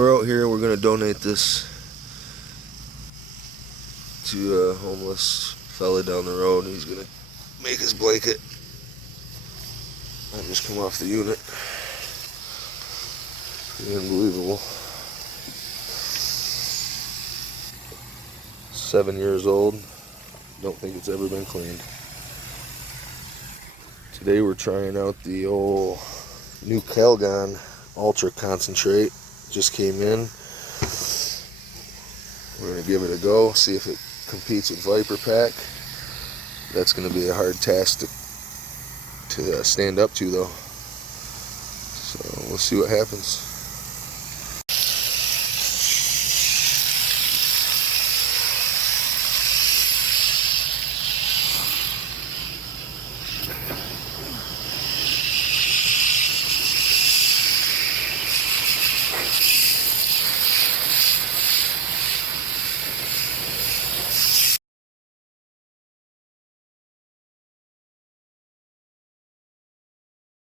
We're out here, we're going to donate this to a homeless fella down the road. He's going to make his blanket. I just come off the unit. Pretty unbelievable. 7 years old. Don't think it's ever been cleaned. Today we're trying out the old new Calgon Ultra Concentrate. Just came in. We're going to give it a go, see if it competes with Viper Pack. That's going to be a hard task to stand up to though. So we'll see what happens.